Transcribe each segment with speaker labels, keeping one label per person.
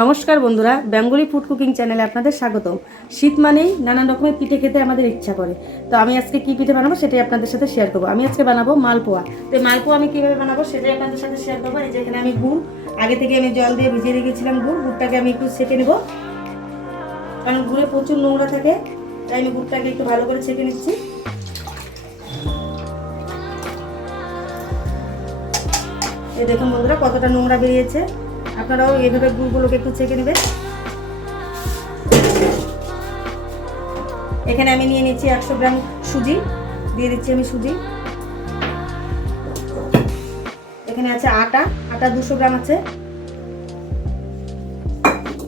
Speaker 1: নমস্কার বন্ধুরা, Bengali food cooking চ্যানেলে আপনাদের স্বাগতম। শীত মানেই নানান রকমের পিঠে খেতে আমাদের ইচ্ছা করে। তো আমি আজকে কি পিঠে বানাবো সেটাই আপনাদের সাথে শেয়ার করব। আমি আজকে বানাবো মালপোয়া। তো মালপোয়া আমি কীভাবে বানাবো সেটাই আপনাদের সাথে শেয়ার করব। এই যে এখানে আমি গুড়, আগে থেকে আমি জল দিয়ে ভিজিয়ে রেখেছিলাম গুড়, গুড়টাকে আমি একটু ছেঁকে নেব। কারণ গুড়ে প্রচুর নোংরা থাকে, তাই আমি গুড়টাকে একটু ভালো করে ছেঁকে নিচ্ছি। এই দেখুন বন্ধুরা, কতটা নোংরা বেরিয়েছে। আপনারাও এইভাবে গুড়গুলোকে একটু ছেঁকে নেবেন। এখানে আমি নিয়ে নিচ্ছি একশো গ্রাম সুজি, দিয়ে দিচ্ছি আমি সুজি। এখানে আছে আটা আটা দুশো গ্রাম আছে।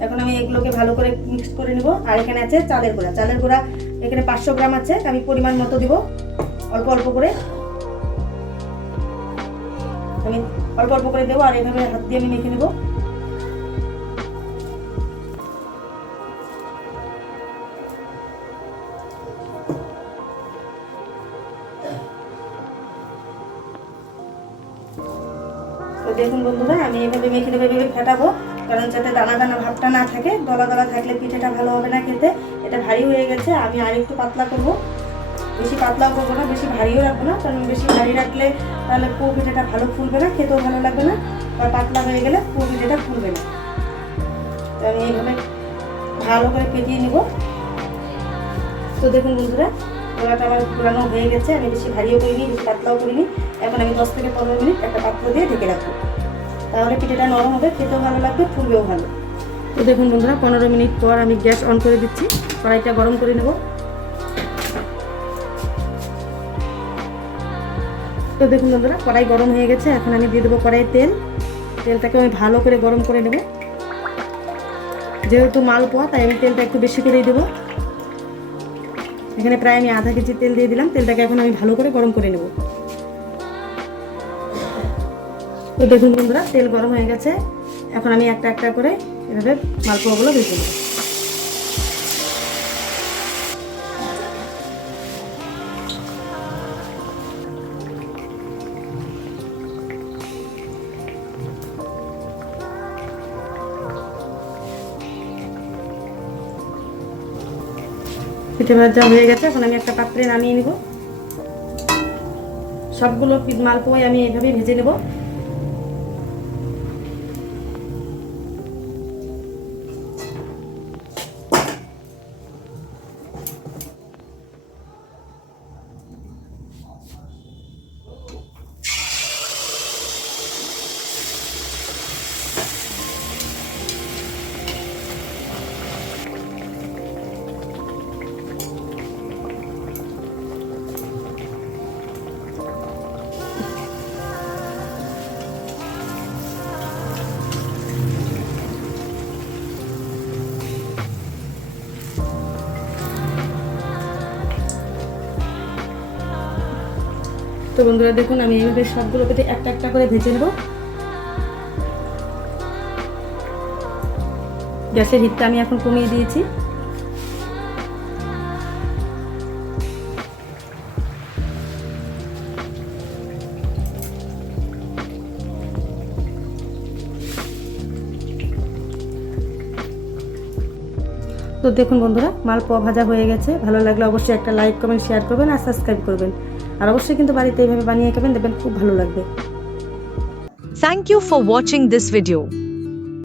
Speaker 1: এখন আমি এগুলোকে ভালো করে মিক্স করে নেব। আর এখানে আছে চালের গুঁড়া। চালের গুঁড়া এখানে পাঁচশো গ্রাম আছে, আমি পরিমাণ মতো দিব। অল্প অল্প করে। আমি অল্প অল্প করে দেবো আর এভাবে হাত দিয়ে আমি মেখে নেব। দেখুন বন্ধুরা, আমি এভাবে মেখে নেবে, এভাবে ফেটাবো, কারণ যাতে দানা দানা ভাবটা না থাকে, দলা দলা থাকলে পিঠেটা ভালো হবে না খেতে। এটা ভারী হয়ে গেছে, আমি আর একটু পাতলা করব। বেশি পাতলাও করব না, বেশি ভারীও রাখব না, কারণ বেশি ভারী রাখলে তাহলে পো পিঠেটা ভালো ফুলবে না, খেতেও ভালো লাগবে না আর পাতলা হয়ে গেলে পো পিঠেটা ফুলবে না। তো আমি এইভাবে ভালো করে পেটিয়ে নিব। তো দেখুন বন্ধুরা গোলাটা আমার ঘোরানো হয়ে গেছে, আমি বেশি ভারীও করিনি, বেশি পাতলাও করিনি। এখন আমি দশ থেকে পনেরো মিনিট একটা পাত্র দিয়ে ঢেকে রাখব। তাহলে পিঠেটা নরম হবে, খেতেও ভালো লাগবে, ফুলবেও ভালো। তো দেখুন বন্ধুরা, পনেরো মিনিট পর আমি গ্যাস অন করে দিচ্ছি, কড়াইটা গরম করে নেব। তো দেখুন বন্ধুরা, কড়াই গরম হয়ে গেছে, এখন আমি দিয়ে দেবো কড়াই তেল। তেলটাকে আমি ভালো করে গরম করে নেব। যেহেতু মাল মালপোয়া, তাই আমি তেলটা একটু বেশি করেই দেবো। এখানে প্রায় আমি আধা কেজি তেল দিয়ে দিলাম। তেলটাকে এখন আমি ভালো করে গরম করে নেব। তো দেখুন বন্ধুরা, তেল গরম হয়ে গেছে। এখন আমি একটা একটা করে এভাবে মালপোয়াগুলো ভেজে নেব। পিঠে ভাজা হয়ে গেছে, এখন আমি একটা পাত্রে নামিয়ে নিব। সবগুলো মালপোয়াই আমি এইভাবেই ভেজে নেব। তো বন্ধুরা দেখুন, আমি এইভাবে সবগুলো কেটে একটা একটা করে ভেজে নেব। গ্যাসের হিটটা আমি এখন কমিয়ে দিয়েছি। তো দেখুন বন্ধুরা মাল মালপোয়া ভাজা হয়ে গেছে। ভালো লাগলে অবশ্যই একটা লাইক কমেন্ট শেয়ার করবেন আর সাবস্ক্রাইব করবেন। আর অবশ্যই কিন্তু বাড়িতে এইভাবে বানিয়ে খাবেন, দেখবেন খুব ভালো লাগবে।
Speaker 2: Thank you for watching this video.